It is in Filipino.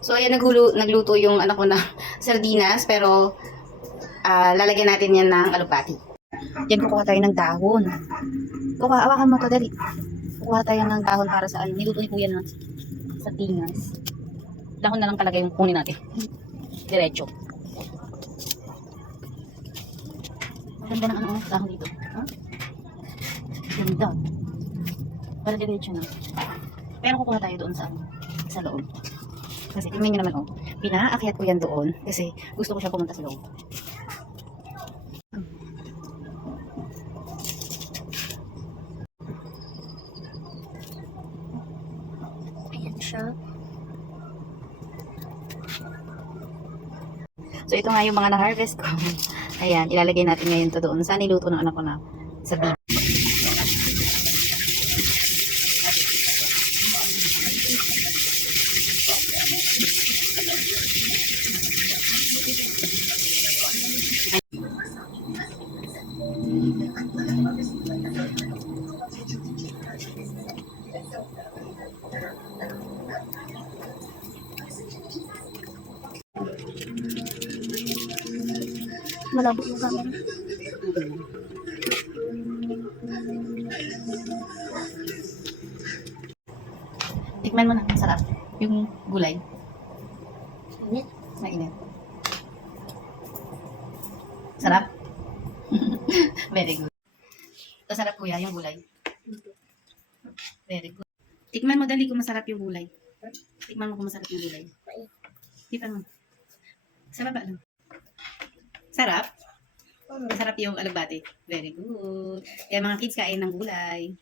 So, ayan, nagluto yung anak ko na sardinas, pero lalagyan natin yan ng alupati. Yan, kukuha tayo ng dahon. Awakan mo to, dali. Kukuha tayo ng dahon para sa ano, niluto ni kuya ng sardinas. Dahon na lang talaga yung kunin natin. Diretso. Ganda ng ano, dahon dito. Huh? Ganda. Para diretso na. Pero kukuha tayo doon sa loob. Kasi tingnan nyo naman, oh. Pinaakyat ko yan doon kasi gusto ko siya pumunta sa loob. Ayan siya. So, ito nga yung mga na-harvest ko. Ayan, ilalagay natin ngayon to doon sa niluto ng anak ko na sa beef. Malabo yung camera. Tikman mo na, sarap. Yung gulay. Init. Mainit. Sarap? Very good. Ito sarap kuya, yung gulay. Very good. Tikman mo dali kung masarap yung gulay. Tikman mo kung masarap yung gulay. Tikman mo. Sarap ba lang? Sarap? Masarap yung alubati. Very good. Kaya mga kids kain ng gulay.